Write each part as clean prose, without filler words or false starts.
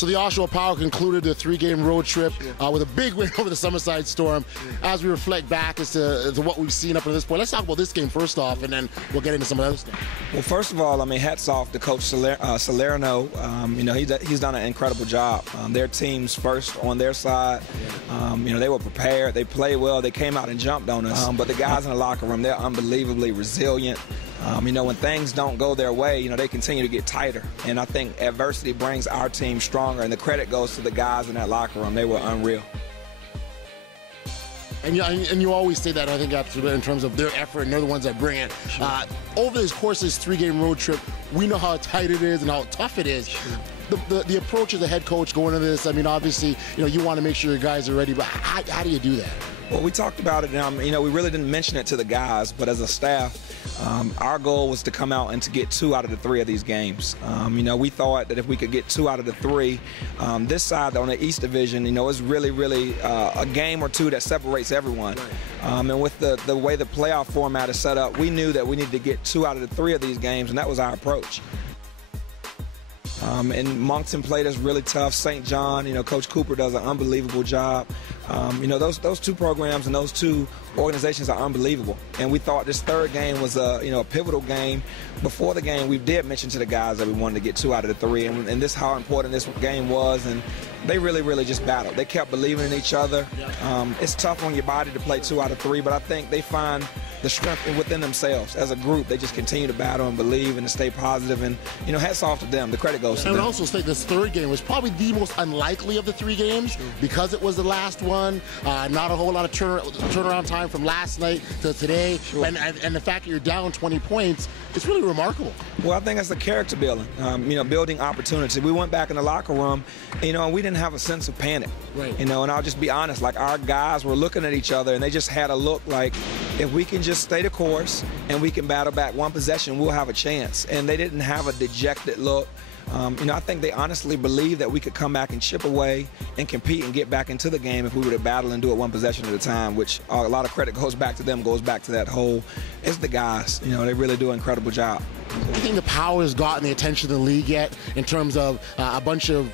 So the Oshawa Power concluded the 3-game road trip with a big win over the Summerside Storm. As we reflect back as to what we've seen up to this point, let's talk about this game first off, and then we'll get into some of the other stuff. Well, first of all, I mean, hats off to Coach Salerno. You know, he's done an incredible job. Their team's first on their side. You know, they were prepared. They played well. They came out and jumped on us. But the guys in the locker room, they're unbelievably resilient. You know, when things don't go their way, you know, they continue to get tighter. And I think adversity brings our team stronger, and the credit goes to the guys in that locker room. They were unreal. And you always say that, I think, in terms of their effort, and they're the ones that bring it. Sure. Over this course of this 3-game road trip, we know how tight it is and how tough it is. Sure. The approach of the head coach going into this, I mean, obviously, you know, you want to make sure your guys are ready, but how do you do that? Well, we talked about it, you know, we really didn't mention it to the guys, but as a staff, our goal was to come out and to get 2 out of the 3 of these games. You know, we thought that if we could get 2 out of the 3, this side on the East Division, you know, is really a game or 2 that separates everyone. Right. And with the way the playoff format is set up, we knew that we needed to get 2 out of the 3 of these games, and that was our approach. And Moncton played us really tough. St. John, you know, Coach Cooper does an unbelievable job. You know, those 2 programs and those 2 organizations are unbelievable. And we thought this 3rd game was a pivotal game. Before the game, we did mention to the guys that we wanted to get 2 out of the 3, and this how important this game was. And they really just battled. They kept believing in each other. It's tough on your body to play 2 out of 3, but I think they find the strength within themselves. As a group, they just continue to battle and believe and to stay positive. And, you know, hats off to them. The credit goes to them. I would also say this 3rd game was probably the most unlikely of the 3 games because it was the last one. Not a whole lot of turnaround time from last night to today. Sure. And the fact that you're down 20 points, it's really remarkable. Well, I think that's the character building, you know, building opportunity. We went back in the locker room, you know, and we didn't have a sense of panic. Right. You know, and I'll just be honest, like our guys were looking at each other and they just had a look like, if we can just stay the course and we can battle back 1 possession, we'll have a chance. And they didn't have a dejected look. You know, I think they honestly believed that we could come back and chip away and compete and get back into the game if we were to battle and do it 1 possession at a time, which a lot of credit goes back to them, goes back to that whole, it's the guys. You know, they really do an incredible job. Do you think the Power has gotten the attention of the league yet in terms of a bunch of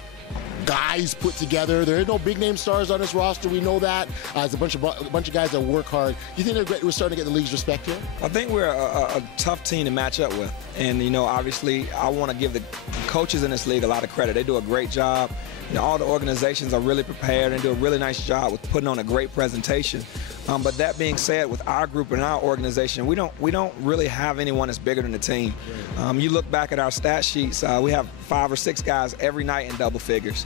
guys put together? There are no big-name stars on this roster. We know that. It's a bunch of guys that work hard. Do you think we're starting to get the league's respect here? I think we're a tough team to match up with. And, you know, obviously, I want to give the coaches in this league a lot of credit. They do a great job. You know, all the organizations are really prepared and do a really nice job with putting on a great presentation. But that being said, with our group and our organization, we don't really have anyone that's bigger than the team. You look back at our stat sheets, we have 5 or 6 guys every night in double figures.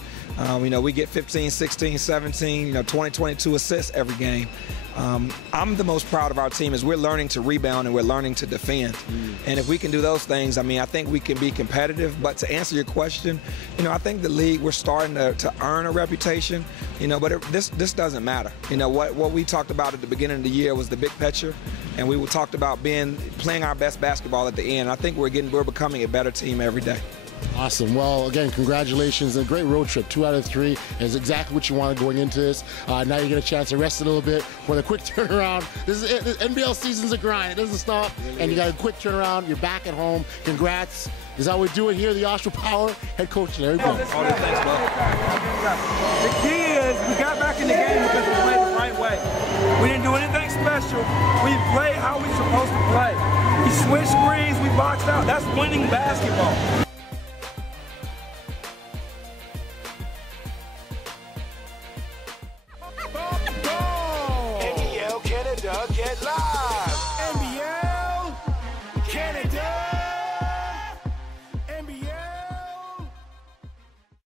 You know, we get 15, 16, 17, you know, 20, 22 assists every game. I'm the most proud of our team is we're learning to rebound and we're learning to defend. And if we can do those things, I mean, I think we can be competitive. But to answer your question, you know, I think the league, we're starting to earn a reputation, you know, but this doesn't matter. You know, what we talked about at the beginning of the year was the big picture, and we talked about playing our best basketball at the end. I think we're becoming a better team every day. Awesome. Well, again, congratulations. A great road trip. 2 out of 3 is exactly what you wanted going into this. Now you get a chance to rest a little bit for the quick turnaround. This is it. The NBL season's a grind. It doesn't stop. And you got a quick turnaround. You're back at home. Congrats. This is how we do it here, the Oshawa Power head coach Larry Brown. Thanks, bud. The key is we got back in the game because we played the right way. We didn't do anything special. We played how we supposed to play. We switched screens. We boxed out. That's winning basketball. NBL Canada, get live.